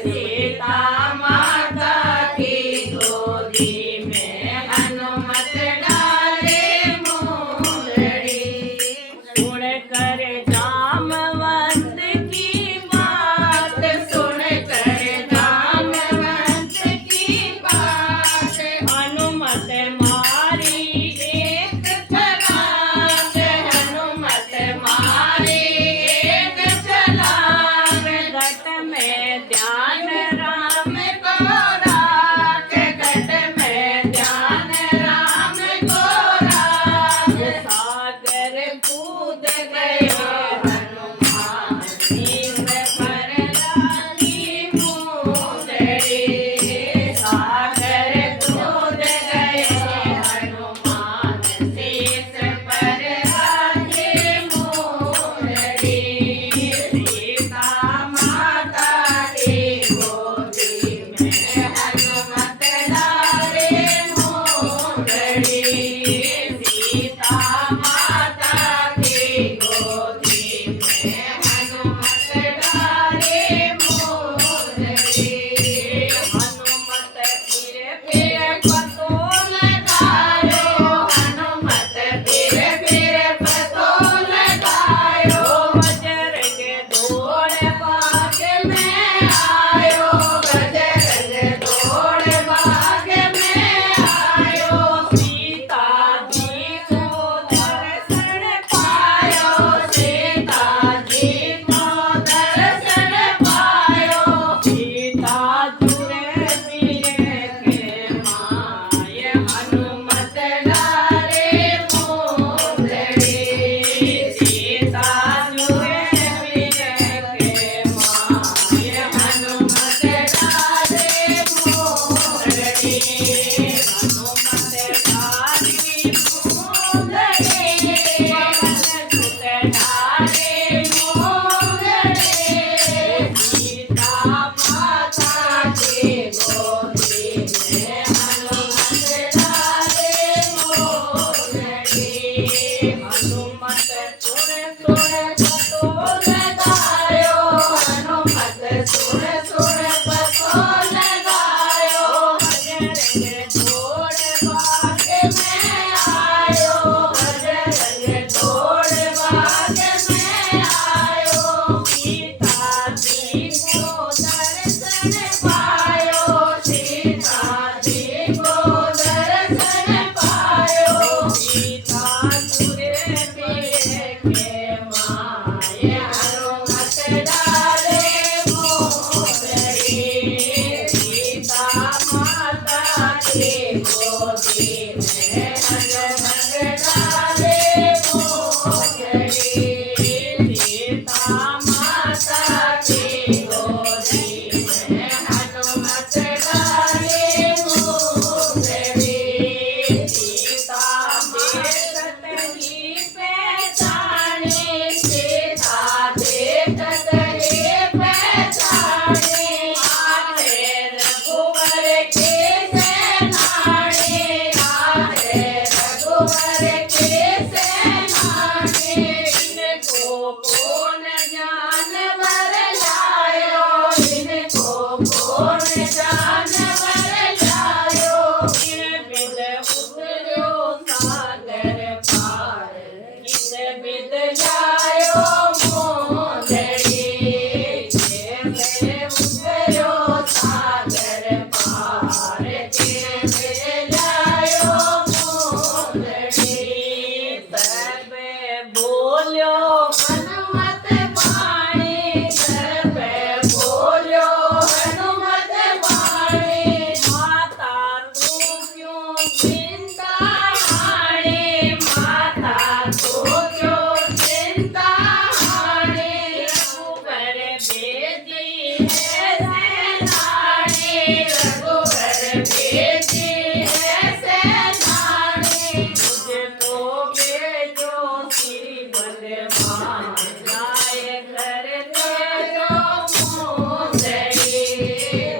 सीता माता की गोदी में हनुमत डाले मोरड़ी। सुन कर जामवंत की बात, सुन कर जामवंत की बात, हनुमत मारी एक छलांग, हनुमत मारी एक छलांग। घट में ध्यान राम को राख, घट में ध्यान राम को राख। सागर कूद गयो हनुमान, नींद पर लागी मुंदड़ी। सागर कूद गयो हनुमान, शीश पर लागी मुंदड़ी। सीता माता की गोदी में हनुमत डाले मोरड़ी। सीता माता की गोदी में हनुमत डाले मोरड़ी। हनुमत फिर पतो लगायो, हनुमत फिर पतो लगायो। बजरंग दौड़ बाग में आयो, बजरंग दौड़ बाग में आयो। सीता जी को दर्शन पायो, सीता जी को दर्शन पायो। सीता जुरे पीरे के माय, हनुमत डाले मोरड़ी। सीता जुरे पीरे के माय, हनुमत डाले मोरड़ी। हनुमत डाली मोरड़ी, सुत डाले मोरड़ी। सीता माता की गोदी में हनुमत डाले मोरड़ी। हनुमत सुन सुन पतो लगायो, हनुमत सुन सुन पतो लगायो। बजरंग दौड़ बाग में आयो, बजरंग दौड़ बाग में आयो। सीता जी को दर्शन पायो, सीता जी को दर्शन पायो। सीता जुरे पीरे के माय, हनुमत डाले मोरड़ी। सीता माता की गोदी में हनुमत डाले मोरड़ी। सीता माता की गोदी में हनुमत डाले मोरड़ी। सीता देखत ही पहचाने, सीता देखत ही पहचाने। आते रघुवर के सेनानी, आते रघुवर के सेनानी। इनको कौन जानवर लायो, इनको कौन जानवर लायो। किन बिद उतर्यो सागर पार, किन बिद लायो मोरड़ी। किन बिद उतर्यो सागर पार, किन बिद लायो मोरड़ी। सब बोल्यो हनुमत बाणी, सब बोल्यो हनुमत बाणी। माता तू क्यों चिंता हारे, माता तू क्यों चिंता हारे। रघुवर बेटी है सेनानी, रघुवर बेटी है सेनानी। तुझको भेजो श्री बलवान, जाए करते जो मोरड़ी।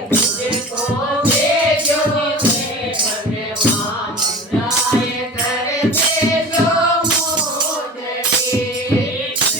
तुझको भेजो श्री बलवान, जाए करते जो मोरड़ी।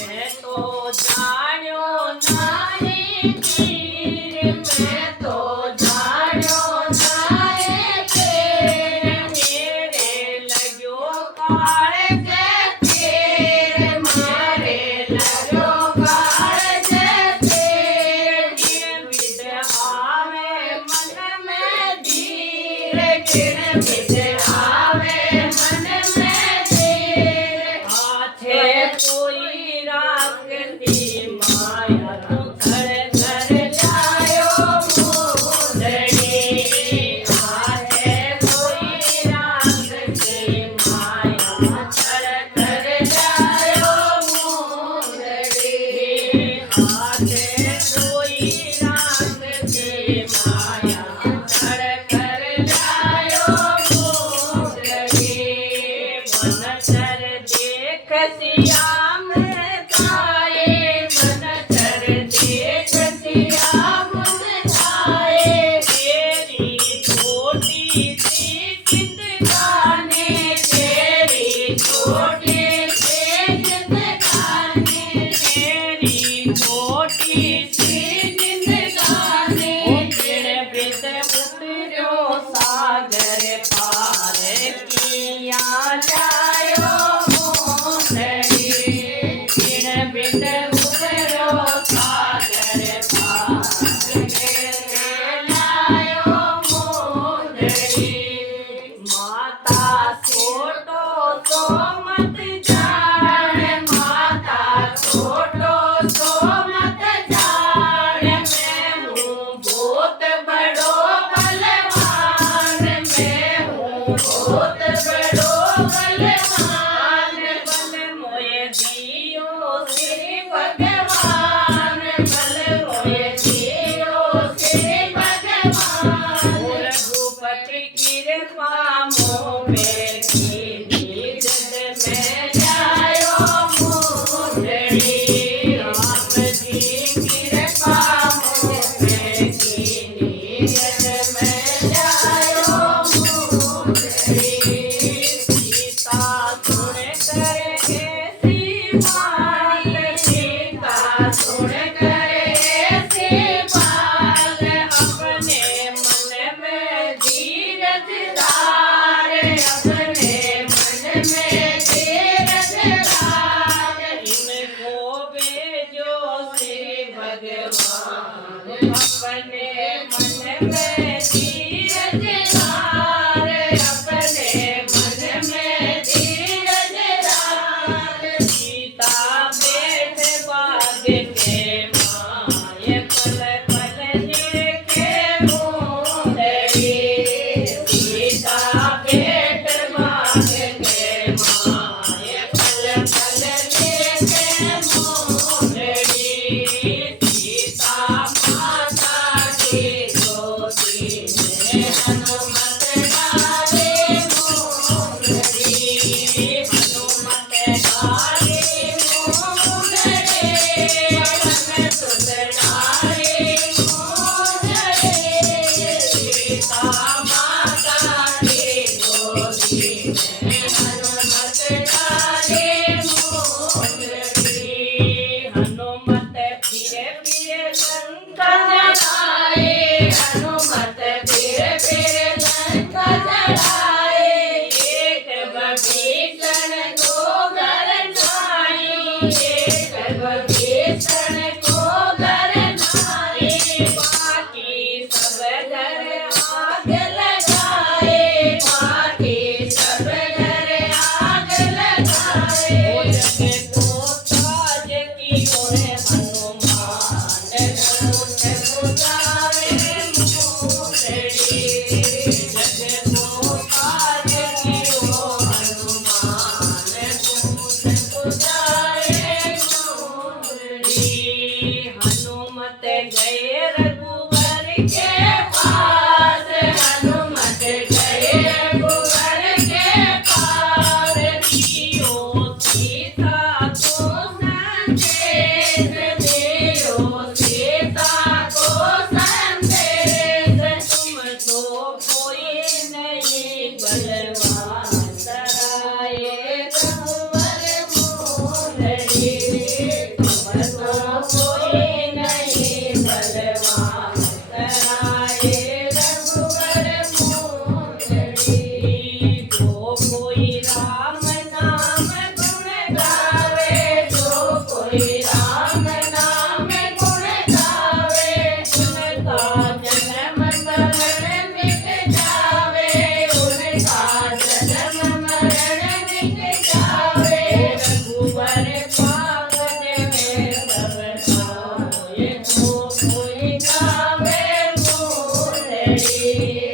मैं तो जान्यो नानी तीर मैं तो जानो नाए तेर मेरे लगो काल के तीर मारे लगो काल के तीर विद आवे मन में धीर किण विद आवे मन में धीर हाथे कोई राखती माया तू घर घर लायो मोरड़ी हाथे कोई राखती माया घर घर लायो मोरड़ी हाथे कोई राखती माया घर घर लायो मोरड़ी मन कर देख श्याम थाए मन कर देख श्याम थाए तेरी छोटी सी जिंदगानी तेरी छोटी सी जिंदगानी तेरी छोटी सी जिंदगानी तेरे बिद उतरो सागर पार किया जायो मोरड़ी तेरे बिद उतरो सागर पार लायो मोरड़ी माता छोटो तो मत जान माता छोटो तो मत जान मैं हूँ बहुत बड़ो बलवान मैं हूँ बहुत बड़ो बलवान बल मोए दियो श्री भगवान बल मोए दियो श्री भगवान रघुपति कृपा मोह पे कीनी जग में जायो मोरड़ी राम जी कृपा मोह पे कीनी जग में जायो मोरड़ी सीता सुन कर ऐसी बात सीता सुन कर ऐसी बात अपने मन में धीरज धार अपने मन में धीरज धार इनको भेजो श्री भगवान अपने मन में धीरज धार अपने मन में धीरज धार सीता बैठ बाग के माय पल पल निरखे मोरड़ी सीता बैठ बाग के माय पल पल निरखे मोरड़ी सीता माता की गोदी में हनुमत डाले मोरड़ी हनुमत डाले मोरड़ी अपन सुत डाले मोरड़ी सीता माता की गोदी में हनुमत डाले मोरड़ी हनुमत फिर फिर लंका जलाए हनुमत फिर फिर लंका जलाए एक विभीषण को घर नाई एक विभीषण को घर नाई बाकी सब घर आग लगाए बाकी सब घर आग लगाए ओ जग को ताज की ओर हनुमान धनुष उठावे मोरड़ी जग को ताज की ओर हनुमान धनुष उठावे मोरड़ी हनुमत गए रघुवर के पास हनुमत गए रघुवर के पास दियो सीता को संदेश दियो सीता को संदेश तुम तो कोई नहीं बलवान सराय रघुवर मोरड़ी तुम तो कोई नहीं मोजरी